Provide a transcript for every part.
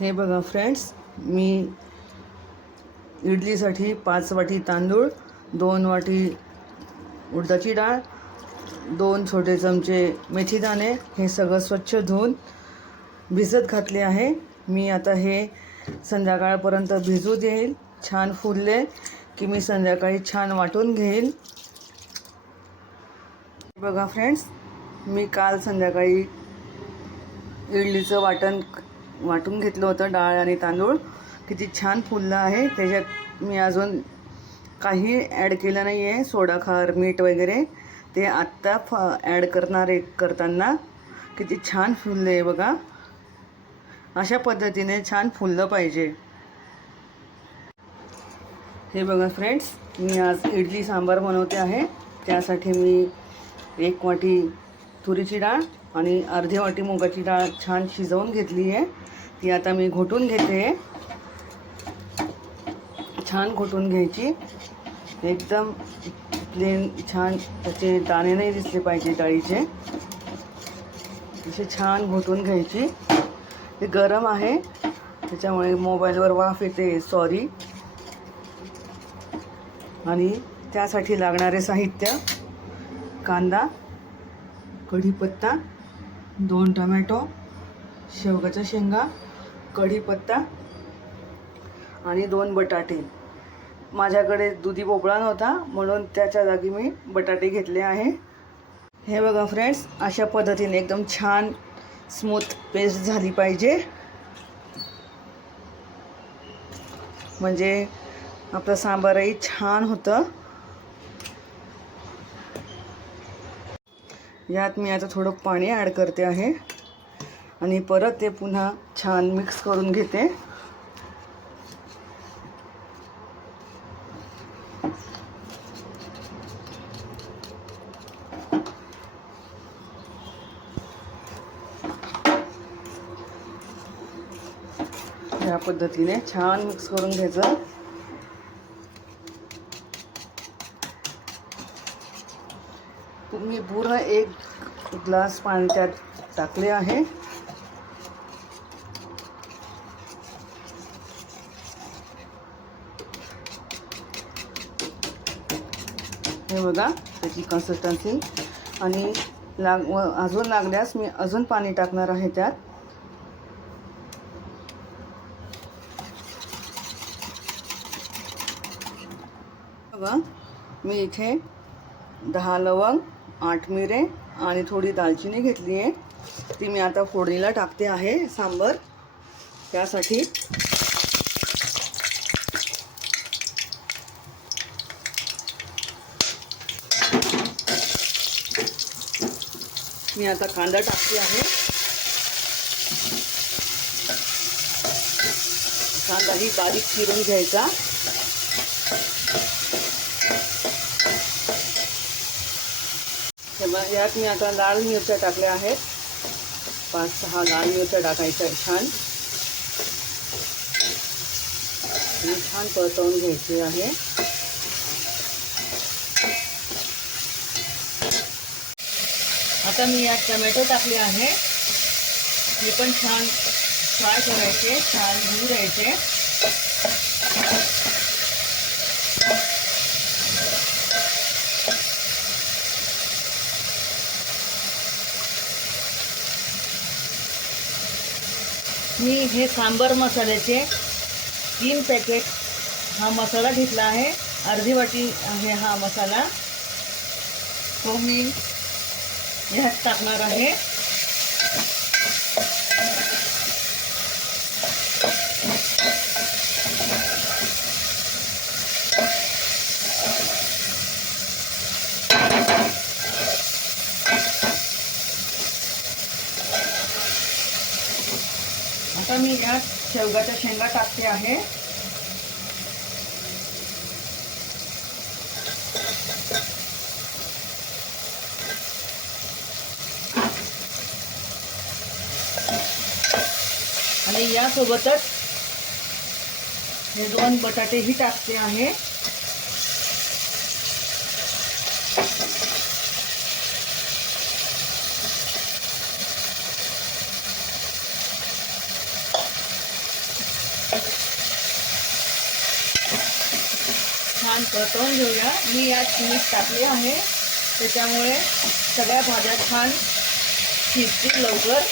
हे बघा फ्रेंड्स, मी इडलीसाठी 5 वाटी तांदूळ, 2 वाटी उडदाची डाळ, 2 छोटे चमचे मेथीदाणे हे सगळं स्वच्छ धुवून भिजत घातले आहे. मी आता हे संध्याकाळपर्यंत भिजू देईल. छान फुलले की मी संध्याकाळी छान वाटून घेईल. बघा फ्रेंड्स, मी काल संध्याकाळी इडलीचं वाटून घेतलं होतं. डाळ आणि तांदूळ किती छान फुललं आहे. त्याच्यात मी अजून काही ॲड केलं नाही आहे. सोडा, खार, मीठ वगैरे ते आत्ता ॲड करताना किती छान फुलले आहे बघा. अशा पद्धतीने छान फुललं पाहिजे. हे बघा फ्रेंड्स, मी आज इडली सांबार बनवते आहे. त्यासाठी मी 1 वाटी तुरीची डाळ आणि अर्धी वाटी मुगाची डाळ छान शिजवून घेतली आहे. ती आता मी घोटून घेते. छान घोटून घ्यायची. एकदम प्लेन छान, त्याचे दाणे नाही दिसले पाहिजे डाळीचे. असे छान घोटून घ्यायची. ते गरम आहे त्याच्यामुळे मोबाईलवर वाफ येते, सॉरी. आणि त्यासाठी लागणारे साहित्य: कांदा, कढीपत्ता, 2 टोमॅटो, शेवगाच्या शेंगा, कढीपत्ता आणि 2 बटाटे. माझ्याकडे दुधी भोपळा नव्हता म्हणून त्याच्या जागी मी बटाटे घेतले आहे. हे बघा फ्रेंड्स, अशा पद्धतीने एकदम छान स्मूथ पेस्ट झाली पाहिजे, म्हणजे आपलं सांबारही छान होतं. यात मी आता थोडं पाणी ॲड करते आहे आणि परत ते पुन्हा छान मिक्स करून घेते. या पद्धतीने छान मिक्स करून घ्यायचं. मी पूर्ण 1 ग्लास पाणी त्यात टाकले आहे. हे बघा त्याची कन्सिस्टन्सी. आणि अजून लागल्यास मी अजून पाणी टाकणार आहे त्यात. बघा, मी इथे 10 लवंग, 8 मिरे आणि थोडी दालचिनी घेतली आहे. ती मी आता फोडणीला टाकते आहे सांबर. त्यासाठी मी आता कांदा टाकते आहे. कांदाही बारीक चिरून घ्यायचा. यात मी आता लाल मिरच्या टाकल्या आहेत. 5-6 लाल मिरच्या टाकायच्या छान. छान परतवून घ्यायची आहे. आता मी यात टोमॅटो टाकले आहे. हे पण छान फ्राय करायचे, छान धुवून द्यायचे. मी हे सांबर मसाल्याचे 3 पॅकेट हा मसाला घेतला आहे. अर्धी वाटी आहे हा मसाला. तो मी ह्यात टाकणार आहे. आता मी यात शेवगाच्या शेंगा टाकते आहे. आणि यासोबतच हे 2 बटाटेही टाकते आहे. छान परतवून घेऊया. मी यात मीठ टाकले आहे, त्याच्यामुळे सगळ्या भाज्या छान शिजतील लवकर.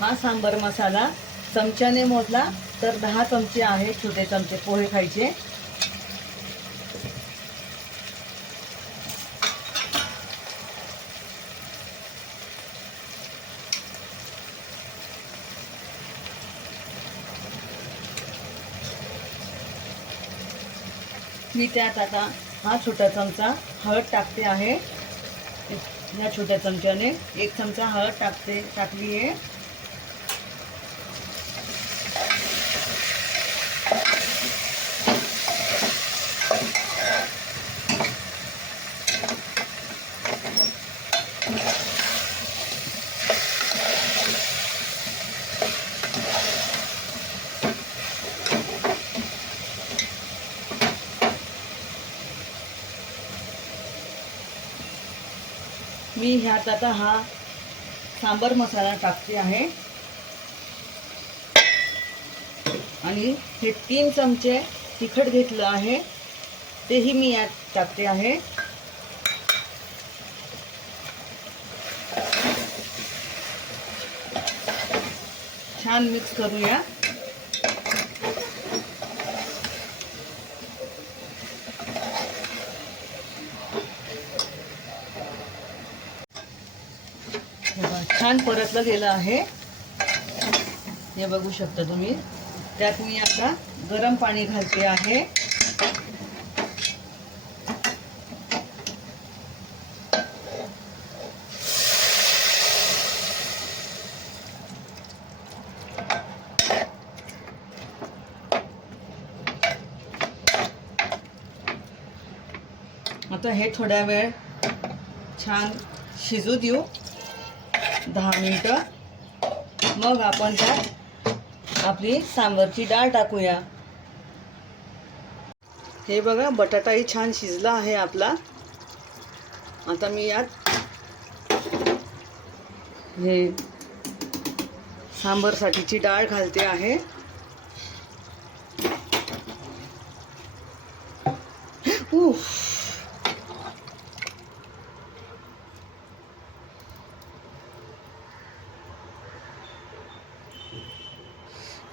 हा सांबर मसाला चमच्याने मोजला तर 10 चमचे आहे, छोटे चमचे पोहे खायचे. मी त्यात आता हा छोटा चमचा हळद टाकते आहे. या छोट्या चमच्याने 1 चमचा हळद टाकली आहे. मी ह्यात आता हा सांबर मसाला टाकते आहे आणि हे 3 चमचे तिखट घेतलं आहे तेही मी यात टाकते आहे. छान मिक्स करूया. छान परतलं गेलं आहे, हे बघू शकता तुम्ही. त्यात मी आता गरम पाणी घालते आहे. आता हे थोड्या वेळ छान शिजू देऊ, 10 मिनिटं. मग आपण त्यात आपली सांबरची डाळ टाकूया. हे बघा, बटाटाही छान शिजला आहे आपला. आता मी यात हे सांबरसाठीची डाळ घालते आहे.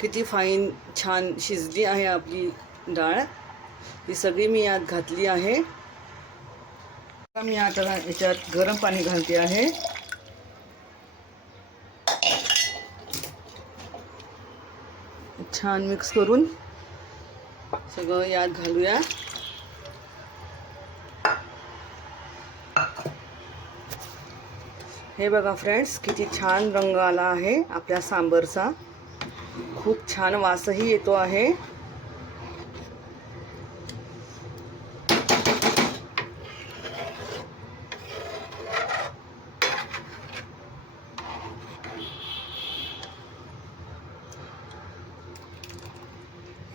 किती फाईन छान शिजली आहे आपली डाळ. ही सगळी मी यात घातली आहे. मी आता याच्यात गरम पाणी घालते आहे. छान मिक्स करून सगळं यात घालूया. हे बघा फ्रेंड्स, किती छान रंग आला आहे आपल्या सांबरचा. खूप छान वासही येतो आहे.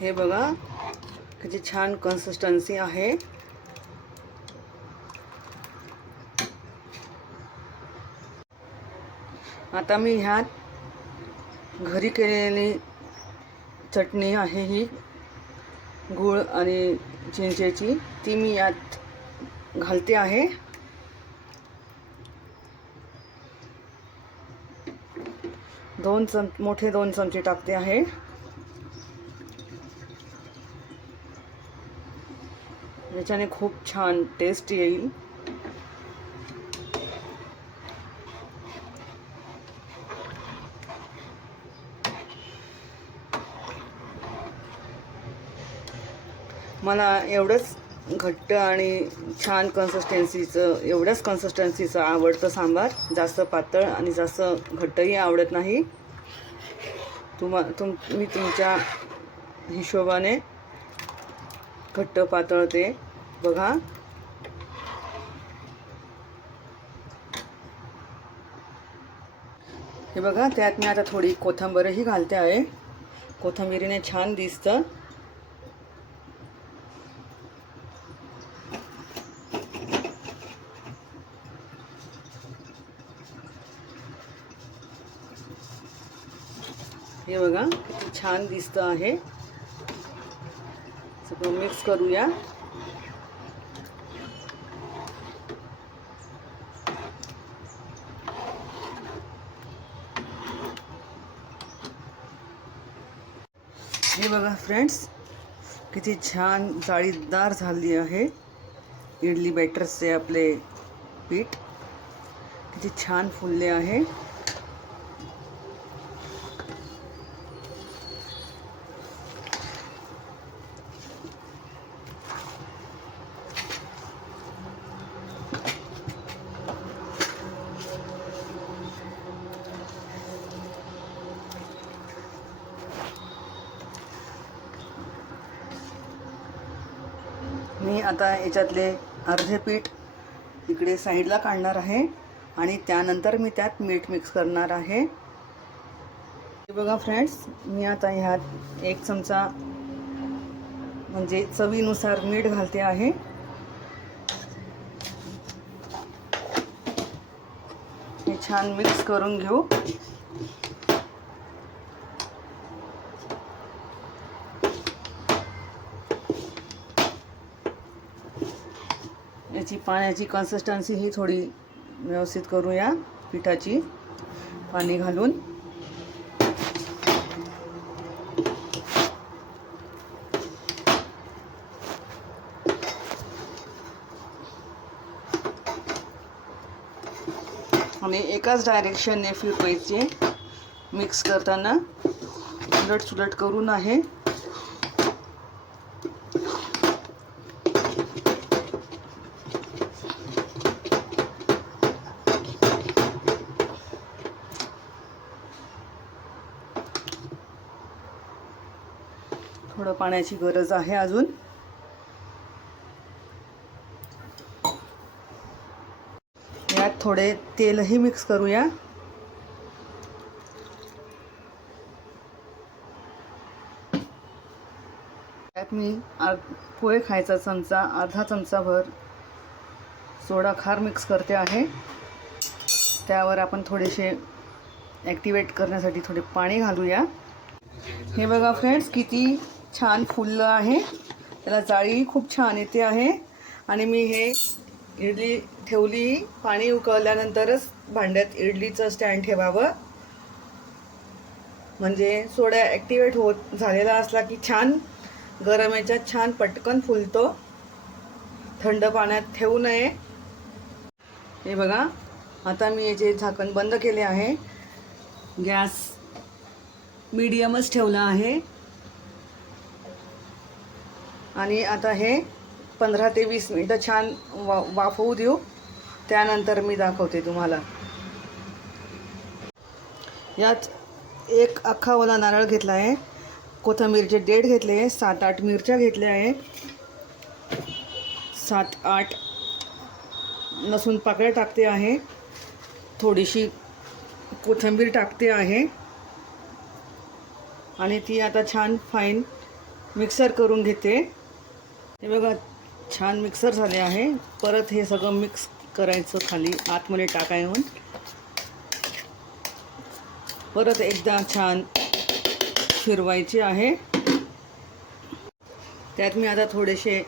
हे बघा किती छान कन्सिस्टन्सी आहे. आता मी ह्यात घरी केलेली चटणी आहे ही गूळ आणि चिंचेची, ती मी यात घालते आहे. मोठे 2 चमचे टाकते आहे. याच्याने खूप छान टेस्ट येईल. मला एवढंच घट्ट आणि छान एवढ्याच कन्सिस्टन्सीचं आवडतं सांबार. जास्त पातळ आणि जास्त घट्टही आवडत नाही. तुम्ही तुमच्या हिशोबाने घट्ट पातळ ते बघा. हे बघा, त्यात मी आता थोडी कोथिंबीरही घालते आहे. कोथिंबीरीने छान दिसतं. हे बघा किती छान दिसतं आहे. सगळं मिक्स करूया. हे बघा फ्रेंड्स, किती छान जाळीदार झाली आहे इडली बॅटरचे आपले पीठ. किती छान फुलले आहे. मी आता याच्यातले अर्धे पीठ इकडे साईडला काढणार आहे आणि त्यानंतर मी त्यात मीठ मिक्स करणार आहे. हे बघा फ्रेंड्स, मी आता ह्यात 1 चमचा म्हणजे चवीनुसार मीठ घालते आहे. हे छान मिक्स करून घेऊ. याची पाण्याची कन्सिस्टन्सी ही थोडी व्यवस्थित करूया पिठाची, पाणी घालून. आणि एकाच डायरेक्शनने फिरवायचे मिक्स करताना, उलट सुलट करून आहे. थोडं पाण्याची गरज आहे अजून. यात थोडे तेलही मिक्स करूया. यात मी पोहे खायचा चमचा, अर्धा चमचाभर सोडा खार मिक्स करते आहे. त्यावर आपण थोडेसे ॲक्टिवेट करण्यासाठी थोडे पाणी घालूया. हे बघा फ्रेंड्स, किती छान फुललं आहे. त्याला जाळी खूप छान येते आहे. आणि मी हे इडली ठेवली, पाणी उकळल्यानंतरच भांड्यात इडलीचं स्टँड ठेवावं, म्हणजे सोडा ॲक्टिवेट झालेला असला की छान गरम याच्यात छान पटकन फुलतो. थंड पाण्यात ठेवू नये. हे बघा, आता मी याचे झाकण बंद केले आहे. गॅस मीडियमच ठेवला आहे. आणि आता हे 15 ते 20 मिनिटं छान वाफवू देऊ. त्यानंतर मी दाखवते तुम्हाला. यात 1 अख्खा ओला नारळ घेतला आहे. कोथिंबीरचे देठ घेतले आहे. 7-8 मिरच्या घेतल्या आहे. 7-8 लसूण पाकळ्या टाकते आहे. थोडीशी कोथिंबीर टाकते आहे. आणि ती आता छान फाईन मिक्सर करून घेते. हे बघा, छान मिक्सर झाले आहे. परत हे सगळं मिक्स करायचं खाली आतमध्ये टाकायहून. परत एकदा छान फिरवायची आहे. त्यात मी आता थोडेसे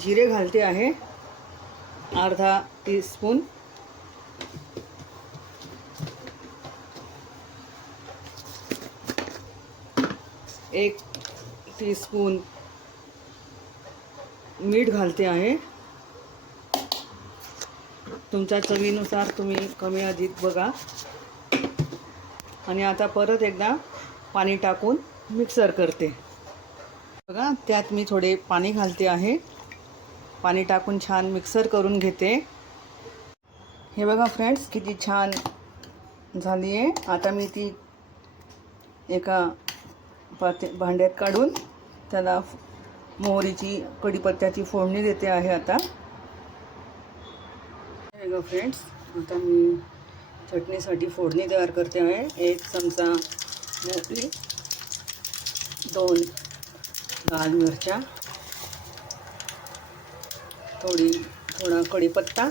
जिरे घालते आहे, अर्धा टीस्पून. एक टीस्पून मीठ घालते आहे. तुमच्या चवीनुसार तुम्ही कमी अधिक बघा. आणि आता परत एकदा पाणी टाकून मिक्सर करते. बघा, त्यात मी थोडे पाणी घालते आहे. पाणी टाकून छान मिक्सर करून घेते. हे बघा फ्रेंड्स, किती छान झाली आहे. आता मी ती एका भांड्यात काढून त्याला मोहरीची, कढीपत्त्याची फोडणी देते आहे. आता हे बघा फ्रेंड्स, आता मी चटणीसाठी फोडणी तयार करते आहे. 1 चमचा मोहरी, 2 लाल मिरच्या, थोडा कढीपत्ता,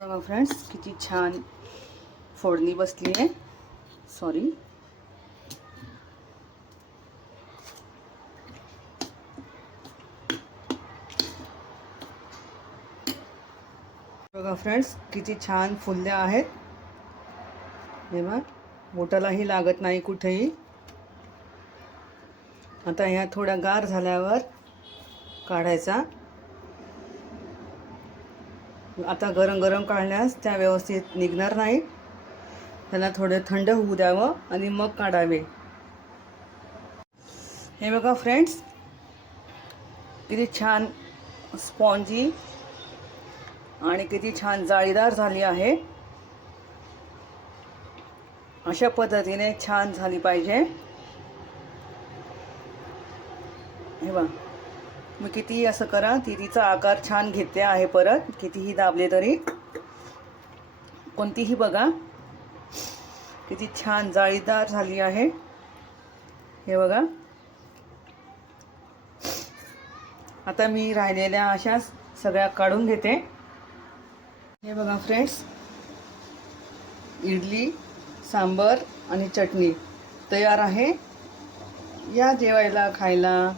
बघा फ्रेंड्स, किती छान फोडणी बसली आहे. सॉरी, बघा फ्रेंड्स, किती छान फुलल्या आहेत. हे बघा, बोटालाही लागत नाही कुठेही. आता ह्या थोड्या गार झाल्यावर काढायचा. आता गरम गरम काढल्यास त्या व्यवस्थित निघणार नाही. त्याला थोडं थंड होऊ द्यावं आणि मग काढावे. हे बघा फ्रेंड्स, किती छान स्पॉन्जी आणि किती छान जाळीदार झाली आहे. अशा पद्धतीने छान झाली पाहिजे. हे बघा, मी कितीही असं करा, तिचा आकार छान घेते आहे. परत कितीही दाबले तरी कोणतीही बघा, किती छान जाळीदार झाली आहे. हे बघा, आता मी राहिलेल्या अशा सगळ्या काढून घेते. हे बघा फ्रेंड्स, इडली, सांबर आणि चटणी तयार आहे. या जेवायला, खायला.